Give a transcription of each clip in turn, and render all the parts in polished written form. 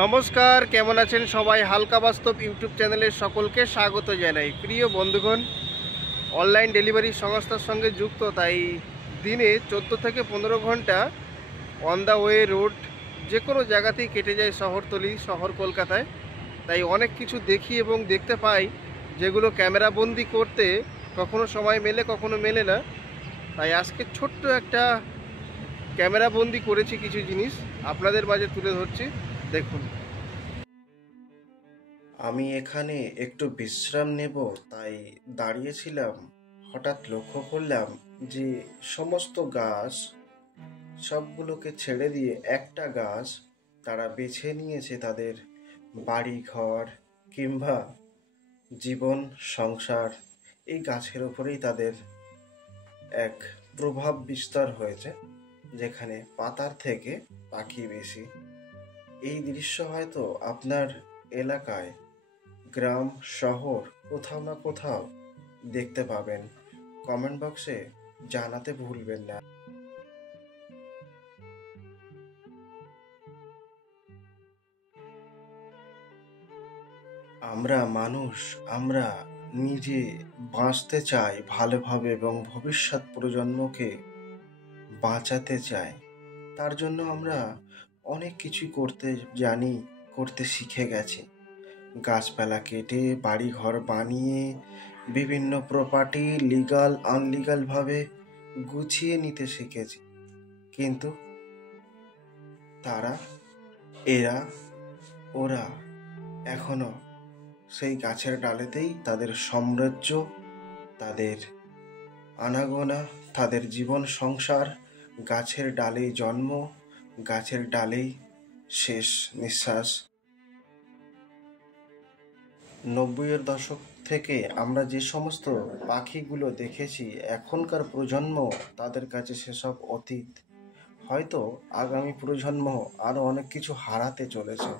নমস্কার, কেমন আছেন সবাই? হালকা বাস্তব ইউটিউব চ্যানেলে সকলকে স্বাগত জানাই। প্রিয় বন্ধুগণ, অনলাইন ডেলিভারি সংস্থার সঙ্গে যুক্ত, তাই দিনে 14 থেকে 15 ঘন্টা অন দ্য ওয়ে রোড যে কোনো জায়গাতেই কেটে যায় শহরতলি, শহর কলকাতায়। তাই অনেক কিছু দেখি এবং দেখতে পাই যেগুলো ক্যামেরাবন্দি করতে কখনো সময় মেলে, কখনো মেলে না। তাই আজকে ছোট্ট একটা ক্যামেরাবন্দি করেছি, কিছু জিনিস আপনাদের মাঝে তুলে ধরছি, দেখুন। আমি এখানে একটু বিশ্রাম নেব তাই দাঁড়িয়েছিলাম। হঠাৎ লক্ষ্য করলাম যে সমস্ত গাছ সবগুলোকে ছেড়ে দিয়ে একটা গাছ তারা বেছে নিয়েছে তাদের বাড়ি ঘর কিংবা জীবন সংসার, এই গাছের ওপরেই তাদের এক প্রভাব বিস্তার হয়েছে, যেখানে পাতার থেকে পাখি বেশি। এই দৃশ্য হয়তো আপনার এলাকায়, গ্রাম শহর কোথাও না কোথাও দেখতে পাবেন। কমেন্ট বক্সে জানাতে ভুলবেন না। আমরা মানুষ, আমরা নিজে বাঁচতে চাই ভালোভাবে এবং ভবিষ্যৎ প্রজন্মকে বাঁচাতে চাই। তার জন্য আমরা অনেক কিছুই করতে জানি, করতে শিখে গেছি। গাছপালা কেটে বাড়ি ঘর বানিয়ে বিভিন্ন প্রপার্টি লিগাল আনলিগালভাবে গুছিয়ে নিতে শিখেছি। কিন্তু তারা, এরা, ওরা এখনো সেই গাছের ডালেতেই তাদের সাম্রাজ্য, তাদের আনাগোনা, তাদের জীবন সংসার গাছের ডালেই জন্ম, গাছের ডালেই শেষ নিঃশ্বাস। 90-এর দশক থেকে আমরা যে সমস্ত পাখিগুলো দেখেছি, এখনকার প্রজন্ম তাদের কাছে সেসব অতীত। হয়তো আগামী প্রজন্ম আরও অনেক কিছু হারাতে চলেছে।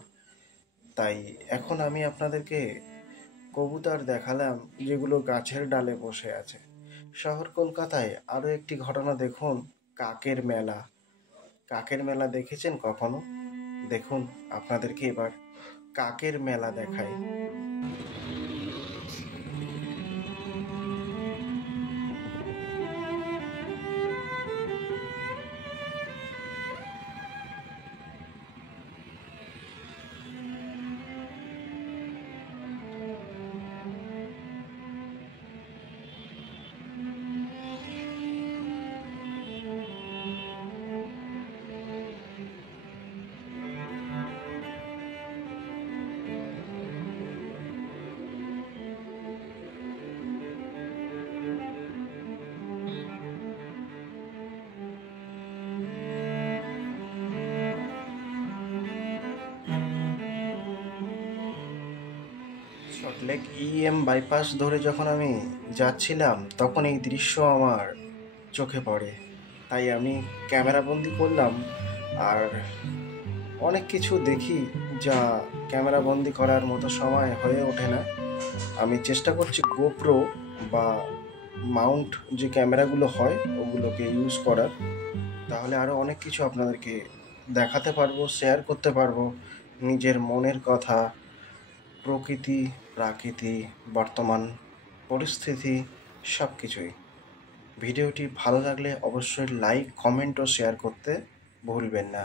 তাই এখন আমি আপনাদেরকে কবুতর দেখালাম যেগুলো গাছের ডালে বসে আছে। শহর কলকাতায় আরও একটি ঘটনা দেখুন, কাকের মেলা। কাকের মেলা দেখেছেন কখনো? দেখুন, আপনাদেরকে এবার কাকের মেলা দেখাই। সল্টলেক বাইপাস ধরে যখন আমি যাচ্ছিলাম তখন এই দৃশ্য আমার চোখে পড়ে, তাই আমি ক্যামেরাবন্দি করলাম। আর অনেক কিছু দেখি যা ক্যামেরাবন্দি করার মতো সময় হয়ে ওঠে না। আমি চেষ্টা করছি গোপ্রো বা মাউন্ট যে ক্যামেরাগুলো হয় ওগুলোকে ইউজ করার, তাহলে আরও অনেক কিছু আপনাদেরকে দেখাতে পারবো, শেয়ার করতে পারবো নিজের মনের কথা, প্রকৃতি প্রাকৃতি বর্তমান পরিস্থিতি সব কিছুই। ভিডিওটি ভালো লাগলে অবশ্যই লাইক কমেন্ট ও শেয়ার করতে ভুলবেন না।